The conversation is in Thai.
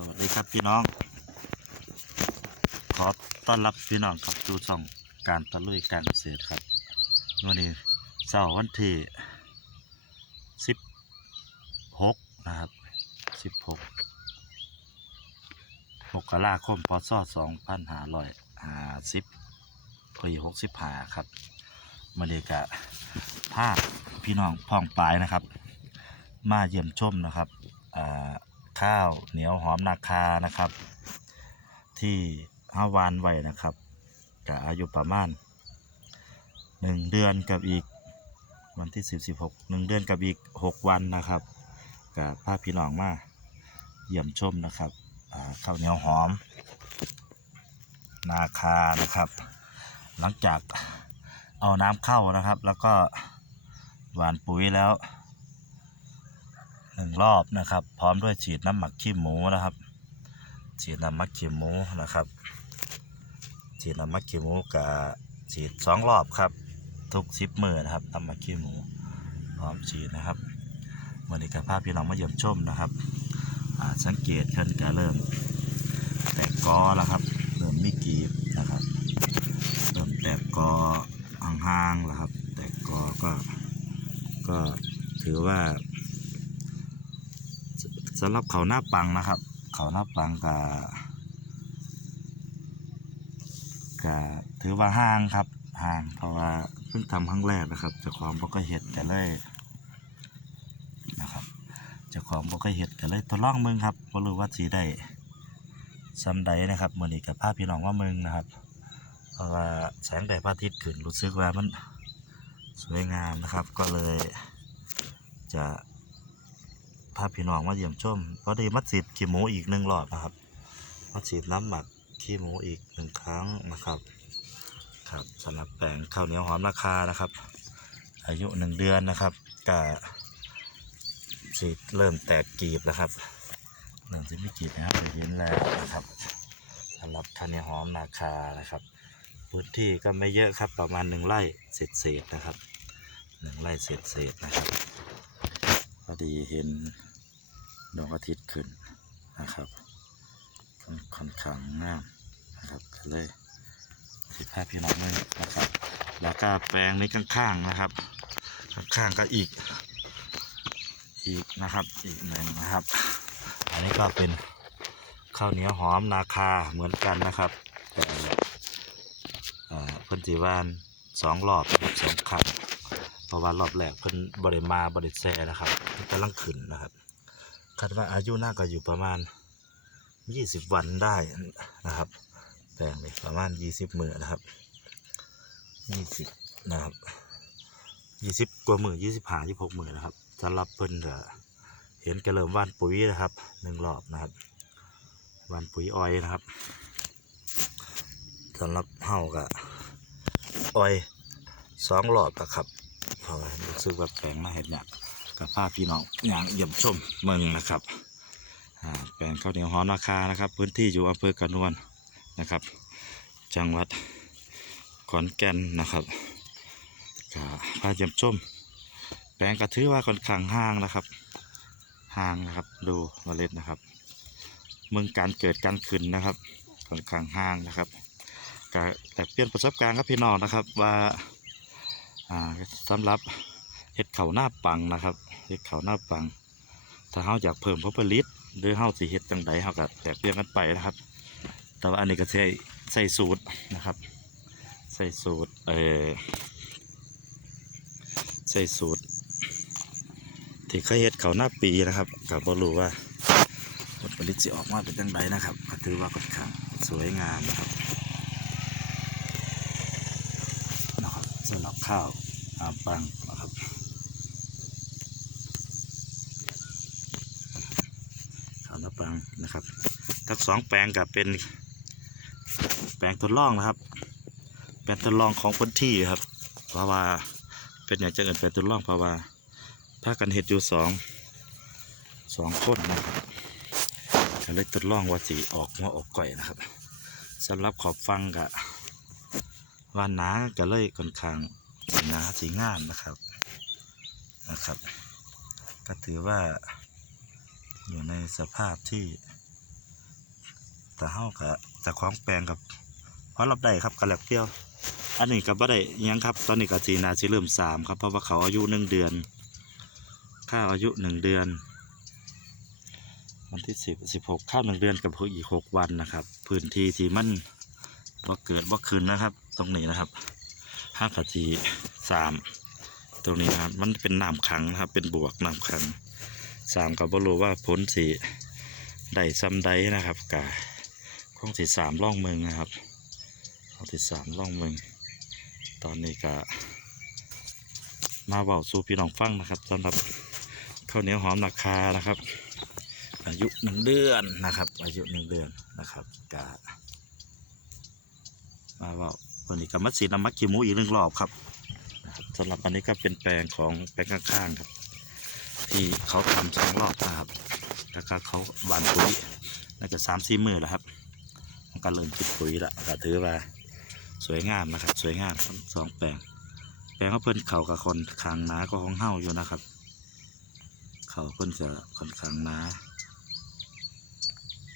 สวัสดีครับพี่น้อง ขอต้อนรับพี่น้องครับสู่ช่องการตะลุยการเกษตรครับวันนี้เสาร์วันที่สิบหกนะครับสิบหกมกราคมพศสองพันห้าร้อยห้าสิบปีหกสิบห้าครับมาเดกะภาพพี่น้องพ่องปลายนะครับ มาเยี่ยมชมนะครับอ่า ข้าวเหนียวหอมนาคานะครับ ที่ห้าวานไว้นะครับกับอายุประมาณหนึ่งเดือนกับอีกวันที่สิบสิบหกหนึ่งเดือนกับอีกหกวันนะครับกับภาพพี่น้องมาเยี่ยมชมนะครับข้าวเหนียวหอม นาคานะครับ หลังจากเอาน้ำเข้านะครับ แล้วก็หวานปุ๋ยแล้ว หนึ่งรอบนะครับ พร้อมด้วยฉีดน้ำหมักขี้หมูนะครับ ฉีดน้ำหมักขี้หมูนะครับ ฉีดน้ำหมักขี้หมูกับฉีดสองรอบครับ ทุกสิบมือนะครับน้ำหมักขี้หมูพร้อมฉีดนะครับวันนี้กับภาพพี่น้องมาเยี่ยมชมนะครับสังเกตขึ้นก็เริ่มแตกกอแล้วครับ เริ่มมีกีบนะครับ เริ่มแตกกอห่างๆแล้วครับ แตกกอก็ก็ถือว่า สำหรับเขาหน้าปังนะครับ เขาหน้าปังกับกับถือว่าห่างครับห่างเพราะว่าเพิ่งทำครั้งแรกนะครับจ้าของบ่ก็เห็ดกันเลยนะครับจ้าของบ่ก็เห็ดกันเลยทดลองมึงครับบ่รู้ว่าสีได้ซ้ำใดนะครับมื่อนี้กับภาพพี่น้องว่ามึงนะครับ เพราะว่าแสงแดดพระอาทิตย์ขึ้นรู้สึกว่ามันสวยงามนะครับ ก็เลยจะ พาพี่น้องมาเยี่ยมชมพอดีมัดฉีดขี้หมูอีกหนึ่งหลอดนะครับมัดฉีดน้ำหมักขี้หมูอีกหนึ่งครั้งนะครับครับสำหรับแปลงข้าวเหนียวหอมราคานะครับ อายุหนึ่งเดือนนะครับก็ฉีดเริ่มแตกกีบแล้วครับเริ่มจะไม่กีบนะครับเห็นแล้วนะครับสำหรับข้าวเหนียวหอมนาคานะครับพื้นที่ก็ไม่เยอะครับประมาณหนึ่งไร่เศษเศษนะครับหนึ่งไร่เศษเศษนะครับพอดีเห็น ดวงอาทิตย์ขึ้นนะครับค่อนข้างงามนะครับเลยสิภาพพี่น้องเลยนะครับ แล้วก็แปลงนี้ข้างๆนะครับ ข้างๆก็อีก อีกนะครับ อีกหนึ่งนะครับ อันนี้ก็เป็นข้าวเหนียวหอมนาคาเหมือนกันนะครับแต่เพิ่นจีวานสองรอบนะครับสองครั้งเพราะว่ารอบแรกเพิ่นบริมาบริแซนะครับเพิ่นกำลังขึ้นนะครับ คาดว่าอายุน่าก็อยู่ประมาณยี่สิบวันได้นะครับ แปลงนี้ประมาณยี่สิบมือนะครับยี่สิบนะครับยี่สิบกว่ามือยี่สิบห้ายี่หกมือนะครับสำหรับเพิ่นก็เห็นแกเริ่มว่านปุ๋ยนะครับหนึ่งรอบนะครับว่านปุ๋ยอ้อยนะครับสำหรับเฮาก็อ้อยสองหลอดนะครับเพราะว่ารู้สึกว่าแปลงมาเห็ดเนี่ย กับภาพพี่น้องอย่างเยี่ยมชมเมืองนะครับแปลงข้าวเหนียวหอมนาคานะครับ พื้นที่อยู่อำเภอกระนวนนะครับ จังหวัดขอนแก่นนะครับก็พาเยี่ยมชม แปลงก็ถือว่าค่อนข้างห่างนะครับห่างนะครับดูเมล็ดนะครับ เมืองการเกิดการขึ้นนะครับค่อนข้างห่างนะครับก็แต่เปลี่ยนประสบการณ์ครับพี่น้องนะครับว่าอ่าสำหรับเห็ดเขาหน้าปังนะครับ เห็ดเขาหน้าปัง ถ้าเฮาอยากเพิ่มผลผลิตหรือเฮาสิเห็ดจังใดเฮาก็แต่เปลี่ยนกันไปนะครับ แต่ว่าอันนี้ก็ใส่ใส่สูตรนะครับ ใส่สูตรเออใส่สูตร ที่เคยเห็ดเขาหน้าปีนะครับก็บ่รู้ว่าผลผลิตสิออกมาเป็นจังใดนะครับก็ถือว่าค่อนข้างสวยงามนะครับนะครับสำหรับข้าวอาปังนะครับ ข้าวนาปังนะครับ ทั้งสองแปลงกับเป็น แปลงทดลองนะครับ แปลงทดลองของพื้นที่ครับ เพราะว่าเป็นอย่างจะเอินแปลงทดลองเพราะว่าพากันเห็ดอยู่สองสองคนนะครับก็เลยทดลองว่าสีออกหัวออกก่อยนะครับสำหรับขอบฟังกับว่าหนาก็เลยค่อนข้างสีหนาสีงามนะครับนะครับ ก็ถือว่า อยู่ในสภาพที่แต่เฮาก็เจะคล้องแปลงกับเพราะรับได้ครับกระแลบเกี่ยว อันนี้ก็บ่ได้ยังครับ ตอนนี้ก็สีนาสิเริ่มสามครับ เพราะว่าเขาอายุหนึ่งเดือนข้าวอายุหนึ่งเดือน วันที่สิบสิบหกข้าวหนึ่งเดือนกับอีกหกวันนะครับ พื้นที่ที่มันบ่าเกิดบ่าคืนนะครับ ตรงนี้นะครับห้ากะทีสามตรงนี้นะครับมันเป็นน้ำขังนะครับ เป็นบวกน้ำขัง สามกับ่รู้ว่าพ้นสีได้ซ้ำใดนะครับกาคงสีสามล่องเมืองนะครับคงสีสามล่องเมืองตอนนี้ก็มาเบาสู่พี่น้องฟังนะครับสำหรับข้าวเหนียวหอมราคานะครับ อายุหนึ่งเดือนนะครับ อายุหนึ่งเดือนนะครับกะมาเบาวันนี้ก็มัดสีน้ำมักขี้มูอีกหนึ่งรอบครับสำหรับอันนี้ก็เป็นแปลงของแปลงข้างๆครับ ที่เขาทำสองรอบนะครับ แล้วก็เขาบานปุ๋ยน่าจะสามสี่มือแล้วครับมันก็เริ่มคิดปุ๋ยละก็ถือว่าสวยงามนะครับ สวยงามสองแปลง แปลงเขาเพิ่นเขากับคนคางหนาก็ของเห่าอยู่นะครับ เขาเพิ่นจะค่อนคางหนา